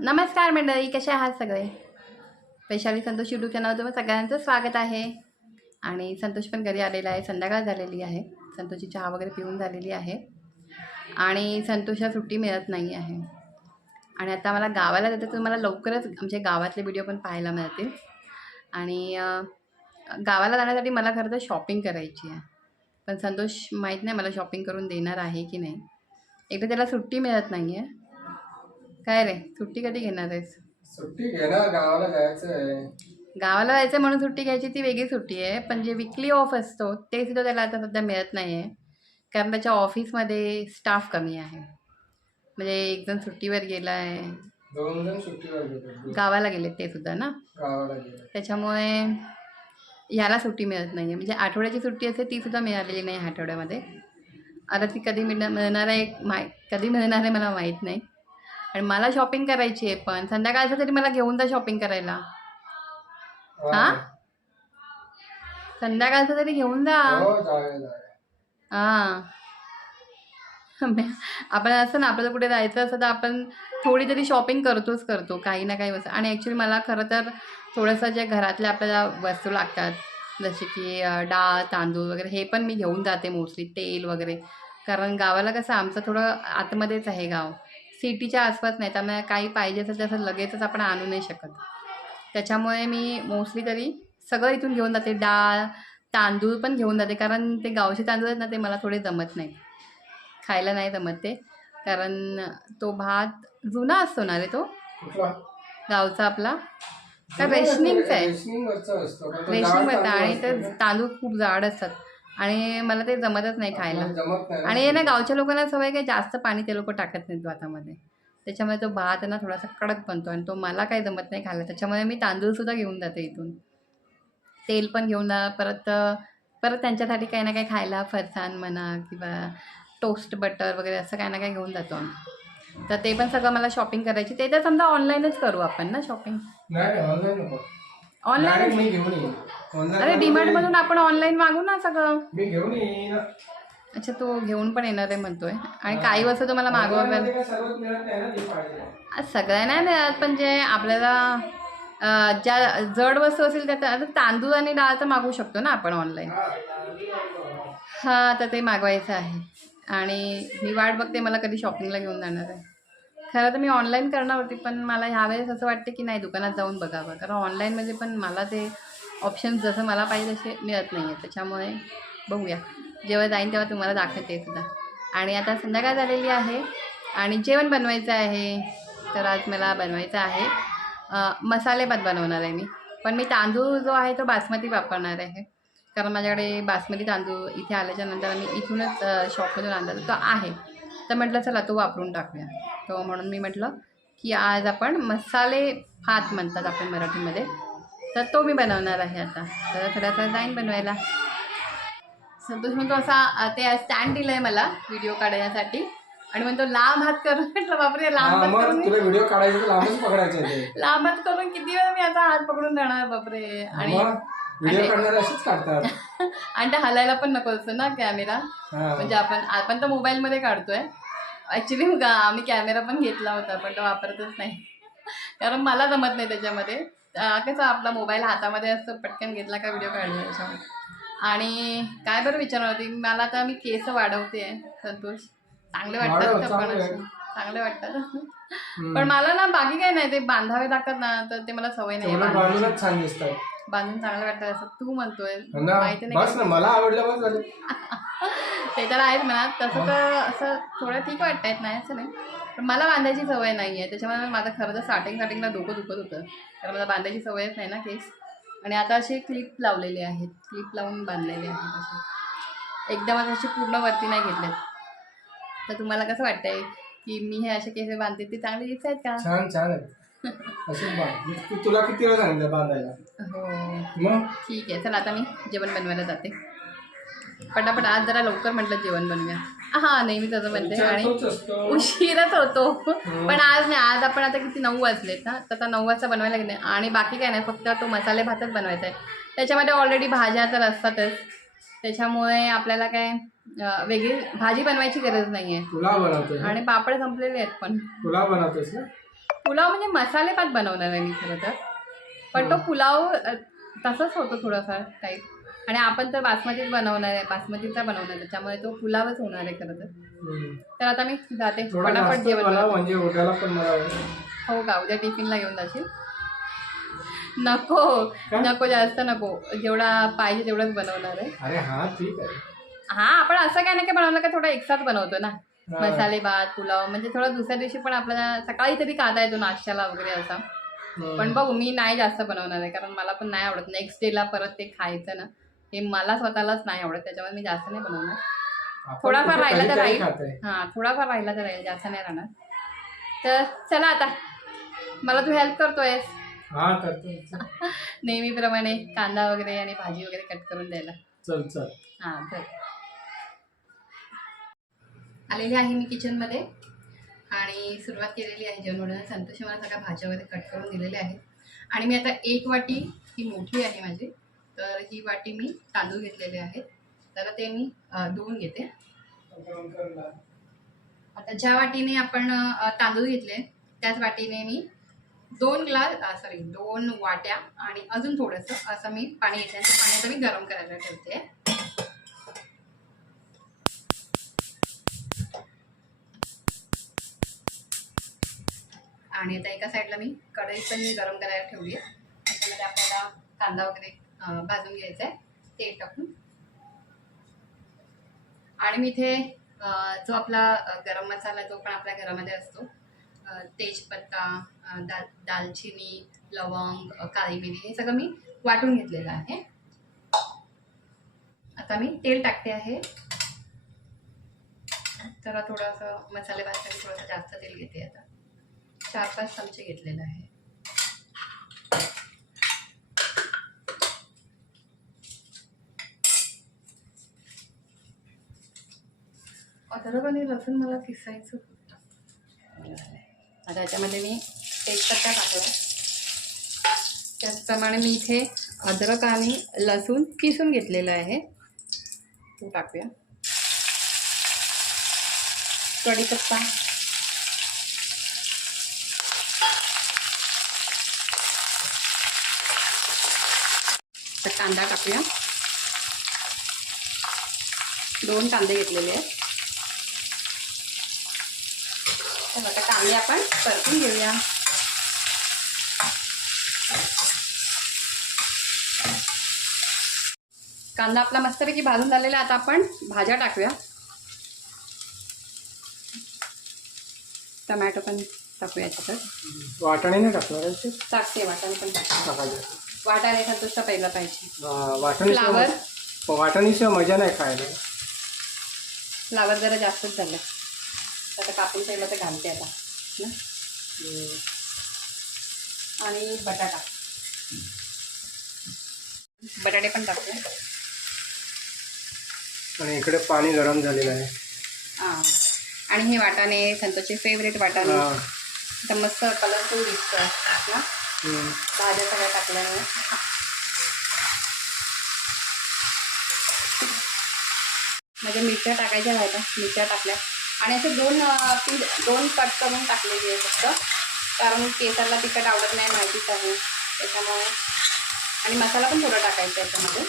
नमस्कार मंडळी कसे आहात सगळे? वैशाली संतोष यूट्यूब चॅनलवर तुम्ही सगळ्यांचं स्वागत आहे. आणि संतोष पण घरी आलेला आहे संध्याकाळ झालेली आहे. संतोषची चहा वगैरे पिऊन झालेली आहे. आणि संतोषला सुट्टी मिळत नाही आहे. आणि आता मला गावाला जाते तर मला लवकरच आमचे गावातले व्हिडिओ पण पाहायला मिळतील. आणि गावाला जाण्यासाठी मला खरं तर शॉपिंग करायची आहे. पण संतोष माहीत नाही मला शॉपिंग करून देणार आहे की नाही. एकदा त्याला सुट्टी मिळत नाही आहे काय रे? सुट्टी कधी घेणार आहेस? सुट्टी घे ना गावाला जायचं आहे. गावाला जायचं म्हणून सुट्टी घ्यायची ती वेगळी सुट्टी आहे. पण जे विकली ऑफ असतो ते सुद्धा त्याला आता सध्या मिळत नाही आहे कारण त्याच्या ऑफिसमध्ये स्टाफ कमी आहे. म्हणजे एक जण सुट्टीवर गेला आहे दोन जण सुट्टीवर गेले गावाला गेले ते सुद्धा ना? गावाला गेले त्याच्यामुळे ह्याला सुट्टी मिळत नाही आहे म्हणजे आठवड्याची सुट्टी असते ती सुद्धा मिळालेली नाही ह्या आठवड्यामध्ये. आता ती कधी मिळणार मिळणार आहे माय कधी मिळणार आहे मला माहीत नाही. आणि मला शॉपिंग करायची आहे पण संध्याकाळचं तरी मला घेऊन जा शॉपिंग करायला. हा? संध्याकाळचं तरी घेऊन जा. हो हां. आपण असं ना आपल्याला कुठे जायचं असं तर आपण थोडी तरी शॉपिंग करतोच करतो काही ना काही वस्तू. आणि ॲक्च्युली मला खरं तर थोडंसं जे घरातल्या आपल्याला वस्तू लागतात जसे की डाळ तांदूळ वगैरे हे पण मी घेऊन जाते मोस्टली तेल वगैरे. कारण गावाला कसं आमचं थोडं आतमध्येच आहे गाव. सिटीच्या आसपास नाही त्यामुळे काही पाहिजे असेल तसं लगेचच आपण आणू नाही शकत. त्याच्यामुळे मी मोस्टली तरी सगळं इथून घेऊन जाते. डाळ तांदूळ पण घेऊन जाते कारण ते गावचे तांदूळ आहेत ना ते मला थोडे जमत नाही. खायला नाही जमत ते. कारण तो भात जुना असतो ना रे तो? गावचा आपला. का रेशनिंगचा आहे. रेशनिंग आणि ते तांदूळ असतो. तांदूळ खूप जाड असतात. आणि मला ते जमतच नाही. खायला. आणि ना गावच्या लोकांना सवय काय जास्त पाणी ते लोक टाकत नाहीत भातामध्ये. त्याच्यामुळे तो भात आहे ना थोडासा कडक बनतो आणि तो मला काही जमत नाही खायला. त्याच्यामुळे मी तांदूळसुद्धा घेऊन जाते इथून. तेल पण घेऊन जा परत परत त्यांच्यासाठी काही ना काही खायला फरसाण म्हणा किंवा टोस्ट बटर वगैरे असं काही ना काही घेऊन जातो आम्ही. तर ते पण सगळं मला शॉपिंग करायची. ते तर समजा ऑनलाईनच करू आपण ना शॉपिंग? नाही ऑनलाईन मी घेऊन येईन. Online अरे मध्ये डीमार्टमधून आपण ऑनलाईन मागू ना सगळं. मी घेऊन येईन. अच्छा तो घेऊन पण येणार आहे म्हणतोय. आणि काही वस्तू तुम्हाला मागवाव्या Online मध्ये काय सर्वच मिळत नाही ना जे पाहिजे. आज सगळ्या नाही मिळत पण जे आपल्याला अं, ज्या जड वस्तू असेल त्या आता तांदूळ आणि डाळ तर मागवू शकतो ना आपण ऑनलाईन हा. हां तर ते मागवायचं आहे. आणि मी वाट बघते मला कधी शॉपिंगला घेऊन जाणार आहे. खरं तर मी ऑनलाईन करणार होती पण मला ह्यावेळेस असं वाटते की नाही दुकानात जाऊन बघावं. कारण ऑनलाईनमध्ये म्हणजे पण मला ते ऑप्शन्स जसं मला पाहिजे तसे मिळत नाही आहे त्याच्यामुळे बघूया. जेव्हा जाईन तेव्हा तुम्हाला दाखवते सुद्धा. आणि आता संध्याकाळ झालेली आहे. आणि जेवण बनवायचं आहे. तर आज मला बनवायचं आहे. मसालेभात मसाले भात बनवणार आहे मी. पण मी तांदूळ जो आहे तो बासमती वापरणार आहे. कारण माझ्याकडे बासमती तांदूळ इथे आल्याच्यानंतर मी इथूनच शॉपमधून आणला तो आहे. तर म्हटलं चला तो वापरून टाकूया. तो म्हणून मी म्हटलं की आज आपण मसाले भात म्हणतात आपण मराठीमध्ये. तर तो मी बनवणार आहे आता. तर थोडासा जाईन बनवायला. संतोष म्हणतो असा ते स्टँड दिलं आहे मला व्हिडिओ काढण्यासाठी. आणि म्हणतो लांब हात करून म्हटलं बापरे लांब हात करून तुला व्हिडिओ काढायचे लांबच पकडायचे लांब हात करून किती वेळ मी आता हात पकडून जाणार बापरे. आणि व्हिडिओ काढणारे असेच काढतात आणि ते हलायला पण नको असतं ना कॅमेरा हा. म्हणजे आपण आपण तर मोबाईलमध्ये काढतोय ॲक्च्युली आम्ही कॅमेरा पण घेतला होता पण तो वापरतच नाही कारण मला जमत नाही त्याच्यामध्ये अं, कसं आपला मोबाईल हातामध्ये असतो पटकन घेतला का व्हिडिओ काढला त्याच्यामध्ये आणि काय बरं विचारणार होती मला आता मी केस वाढवते संतोष चांगले वाटतात का पण चांगले असे? आहे. चांगले वाटतात हम्म. पण मला ना बाकी काय नाही ते बांधावे लागतात ना तर ते मला सवय नाही तेवढं बांधायची. बांधूनच छान दिसतात बांधून चांगले वाटतात असं तू म्हणतोय. माहिती नाही बस ना मला आवडलं बस झालं. ते तर आहेच म्हणा तसं तर असं थोडं ठीक वाटत आहेत नाही असं नाही. पण मला बांधायची सवय नाही आहे त्याच्यामुळे माझं खरं तर स्टार्टिंग स्टार्टिंगला डोकं दुखत होतं. कारण मला बांधायची सवयच नाही ना केस आणि आता असे क्लिप लावलेले आहेत क्लिप लावून बांधलेले आहेत असे एकदमच असे पूर्ण वरती नाही घेतलेत. तर तुम्हाला कसं वाटतंय की मी हे असे केस बांधते ते चांगले दिसत आहेत का? छान छान आहे असं बांध मी तू- तुला किती वेळ सांगितलं बांधायला? हो. मग? ठीक आहे. चला आता मी जेवण बनवायला जाते. पटापट आज जरा लवकर म्हटलं जेवण बनवूया. हां नेहमी तसं म्हणते आणि तोच असतो. उशीरच होतो. पण आज नाही आज आपण आता किती नऊ वाजलेत ना तर आता नऊ वाजता बनवायला गेले. आणि बाकी काय नाही फक्त तो मसाले भातच बनवायचा आहे. त्याच्यामध्ये ऑलरेडी भाज्या तर असतातच. त्याच्यामुळे आपल्याला काय अं, वेगळी भाजी बनवायची गरज नाही आहे तुला बनवतोय आणि पापड संपलेले आहेत पण. तुला बनवतोयस ना? पुलाव म्हणजे मसाले भात बनवणार आहे मी खरं तर. पण तो पुलाव अ, तसाच होतो थोडासा टाईप आणि आपण तर बासमतीच बनवणार आहे बासमतीचा बनवणार आहे. त्याच्यामुळे तो पुलावच होणार आहे खरं तर. हम्म. तर आता मी जाते. थोडं जास्त जेवण बनवते. म्हणजे उद्याला पण मला हो का? उद्या टिफिनला घेऊन जाशील? नको का? नको. जास्त नको. जेवढा पाहिजे तेवढंच बनवणार आहे. अरे हा ठीक आहे. हा आपण असं काय नाही काय बनवलं का थोडा एकसाथ बनवतो ना? हा. मसाले भात पुलाव म्हणजे थोडं दुसऱ्या दिवशी पण आपल्याला सकाळी तरी खाता येतो नाश्त्याला वगैरे असा. पण बघू मी नाही जास्त बनवणार आहे कारण मला पण नाही आवडत. नेक्स्ट डेला परत ते खायचं ना हे मला स्वतःलाच नाही आवडत त्याच्यामुळे मी जास्त नाही बनवणार. थोडाफार राहिला तर राहील. हां थोडाफार राहिला तर राहील जास्त नाही राहणार. तर चला आता. मला तू हेल्प करतोयस. करतो चल. नेहमीप्रमाणे कांदा वगैरे आणि भाजी वगैरे कट करून द्यायला. चल चल. हां चल. आलेली आहे मी किचनमध्ये. आणि सुरुवात केलेली आहे जेवण संतोष मला सगळ्या भाज्या वगैरे कट करून दिलेल्या आहेत. आणि मी आता एक वाटी ही मोठी आहे माझी. तर ही वाटी मी तांदूळ घेतलेले आहेत. तर ते मी धुवून घेते. आता ज्या वाटीने आपण तांदूळ घेतले त्याच वाटीने मी दोन ग्लास सॉरी दोन वाट्या आणि अजून थोडंसं असं मी पाणी घेतलं पाणी आता मी गरम करायला ठेवते. आणि आता एका साईडला मी कढई पण मी गरम करायला ठेवली आहे. त्याच्यामध्ये आपल्याला कांदा वगैरे भाजून घ्यायचा आहे तेल टाकून. आणि मी इथे जो आपला गरम मसाला जो पण आपल्या घरामध्ये असतो तेजपत्ता दाल दालचिनी लवंग काळी मिरी हे सगळं मी वाटून घेतलेलं आहे. आता मी तेल टाकते आहे. जरा थोडंसं मसाले भाजसाठी थोडंसं जास्त तेल घेते आता. चार पाच चमचे घेतलेले आहे. अद्रक आणि लसूण मला किसायचं होतं. आता याच्यामध्ये मी तेजपत्ता टाकला. त्याचप्रमाणे मी इथे अद्रक आणि लसूण किसून घेतलेलं आहे. तो टाकूया. कढीपत्ता. तर कांदा टाकूया दोन कांदे घेतलेले आहेत तर आता कांदे आपण परतून घेऊया कांदा आपला मस्तपैकी भाजून झालेला. आता आपण भाज्या टाकूया टमॅटो पण टाकूया याच्यात वाटाणे नाही टाकणार? टाकते वाटाणे पण टाकते. वाटाणे संतोषचा पहिला पाहिजे. फ्लावर? वाटाणीशिवाय मजा नाही खायला. फ्लावर जरा जास्तच झालं. आता कापून ठेवलं तर घालते आता ना. आणि बटाटा. बटाटे पण टाकते. आणि इकडे पाणी गरम झालेलं आहे. हां. आणि हे वाटाणे संतोषचे फेवरेट वाटाणे. हा. तर मस्त कलरफुल दिसतं ना. भाज्या सगळ्या टाकल्यामुळे. म्हणजे मिरच्या टाकायच्या राहिल्या मिरच्या टाकल्या. आणि असे दोन अं, पीस दोन कट करून टाकलेली आहे फक्त. कारण केसरला तिखट आवडत नाही माहितीच आहे. त्याच्यामुळे. आणि मसाला पण थोडा टाकायचा आहे त्याच्यामध्ये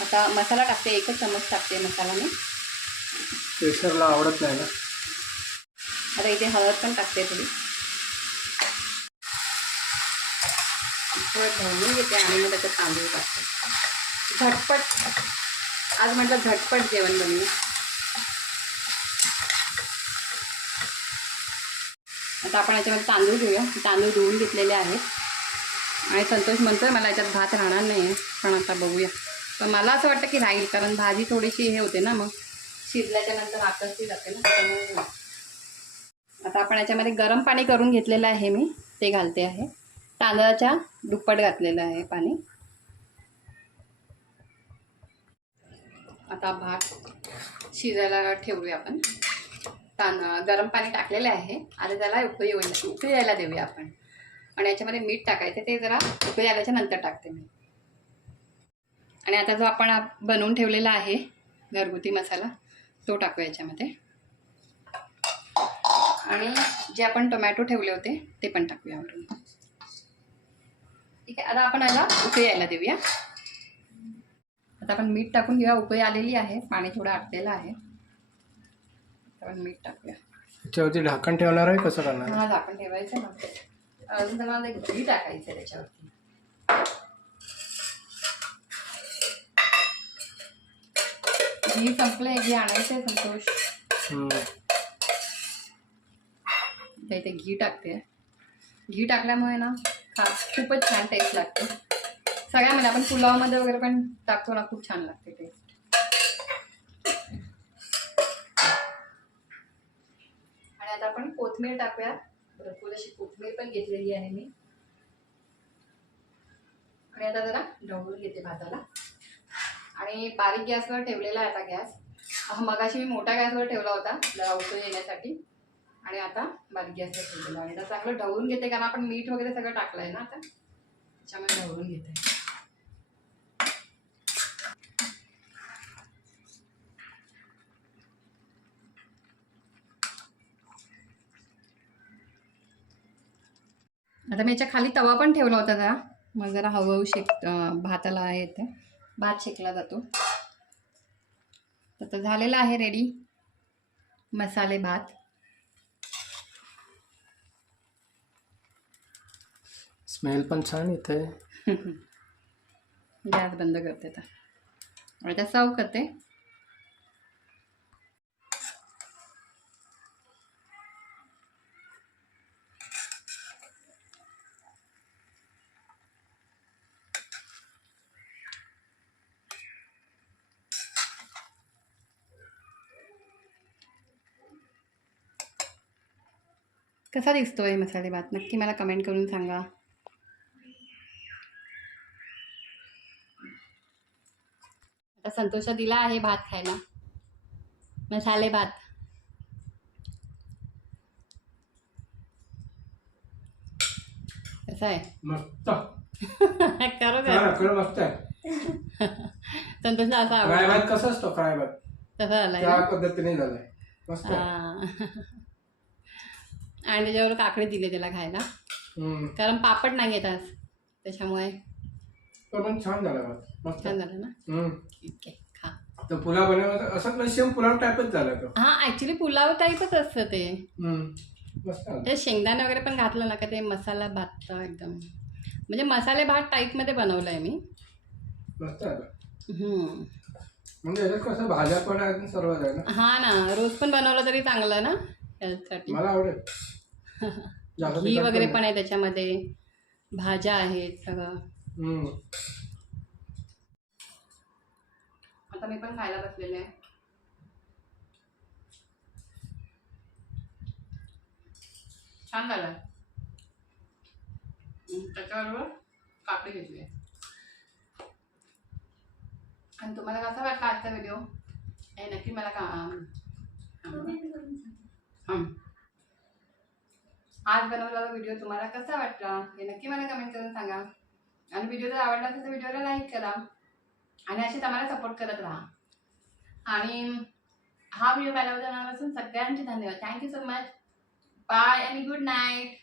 आता मसाला टाकते एकच चमच टाकते मसाला मी केशरला आवडत नाही ना. आता इथे हळद पण टाकते थोडी. थोडं भरून घेते आणि मग त्याच्यात तांदूळ टाकते. झटपट. आज म्हटलं झटपट जेवण बनवू. आता आपण याच्यामध्ये तांदूळ घेऊया. तांदूळ धुवून घेतलेले आहेत. आणि संतोष म्हणतोय मला याच्यात भात राहणार नाही पण आता बघूया. पण मला असं वाटतं की राहील कारण भाजी थोडीशी हे होते ना मग. शिजल्याच्या नंतर आकसली जाते ना आता आपण याच्यामध्ये गरम पाणी करून घेतलेलं आहे मी ते घालते आहे. तांदळाच्या दुप्पट घातलेलं आहे पाणी. आता भात शिजायला ठेवूया आपण. तांदळ गरम पाणी टाकलेलं आहे. आता त्याला उकळी उकळी यायला देऊया आपण. आणि याच्यामध्ये मीठ टाकायचं ते जरा उकळी आल्याच्यानंतर टाकते मी. आणि आता जो आपण बनवून ठेवलेला आहे घरगुती मसाला तो टाकूया याच्यामध्ये. आणि जे आपण टोमॅटो ठेवले होते ते पण टाकूया वरून. ठीक आहे आता आपण याला उकळी यायला देऊया. आता आपण मीठ टाकून घेऊया उकळी आलेली आहे पाणी थोडं आटलेलं आहे. आपण मीठ टाकूया. त्याच्यावरती ढाकण ठेवणार आहे कसं करणार? हा झाकण ठेवायचं ना. अजून त्याला मला एक घी टाकायचं त्याच्यावरती. घी संपलंय घी आणायचं आहे संतोष. इथे घी टाकते. घी टाकल्यामुळे ना खा खूपच छान टेस्ट लागते. सगळ्यामध्ये आपण पुलावमध्ये वगैरे पण टाकतो ना खूप छान लागते टेस्ट आणि आता आपण कोथमीर टाकूया. भरपूर अशी कोथमीर पण घेतलेली आहे मी. आणि आता जरा ढवळून घेते भाताला. आणि बारीक गॅसवर ठेवलेला आहे आता गॅस. मगाशी मी मोठ्या गॅसवर ठेवला होता जरा येण्यासाठी. आणि आता बारीक गॅसवर ठेवलेला आहे. आता चांगलं ढवळून घेते कारण आपण मीठ वगैरे सगळं टाकलं आहे ना आता. त्याच्यामुळे ढवळून घेते. आता मी याच्या खाली तवा पण ठेवला होता जरा. मग जरा हळूहळू शेक भाताला आहे ते भात शेकला जातो. तर तो झालेला आहे रेडी मसाले भात. स्मेल पण छान येते गॅस बंद करते आता सर्व करते. कसा दिसतोय मसाले भात? नक्की मला कमेंट करून सांगा. आता संतोषा दिला आहे भात खायला. मसाले भात. कसा आहे? आहे. संतोषला असा आवडतो कसं असतो फ्राय भात? तसा आलाय? पद्धतीने झालाय. मस्त आहे. आणि त्याच्यावर काकडी दिली त्याला खायला. कारण पापड नाही येत आज. त्याच्यामुळे छान झाला छान झालं ना? खा. तर पुलाव बनवला असं सेम पुलाव टाईपच झाला तो. हा ॲक्च्युली पुलाव टाईपच असतं ते. ते शेंगदाणे वगैरे पण घातलं ना का ते मसाला भात एकदम. म्हणजे मसाले भात टाईपमध्ये बनवलं आहे मी. म्हणजे कसं भाज्या पण सर्व हा ना रोज पण बनवलं तरी चांगलं ना हेल्थसाठी मला आवडेल. घी वगैरे पण आहे त्याच्यामध्ये. भाज्या आहेत सगळं. आता मी पण खायला बसलेले आहे. छान झालं. त्याच्याबरोबर काकडी घेतली. आणि तुम्हाला कसा वाटला आजचा व्हिडिओ? हे नक्की मला का हं. आज बनवलेला व्हिडिओ तुम्हाला कसा वाटला हे नक्की मला कमेंट करून सांगा. आणि व्हिडिओ जर आवडला असेल तर व्हिडिओला लाईक करा. आणि असेच आम्हाला सपोर्ट करत राहा. आणि हा व्हिडिओ पाहिल्याबद्दल मनापासून सगळ्यांचे धन्यवाद. Thank you so much bye आणि गुड नाईट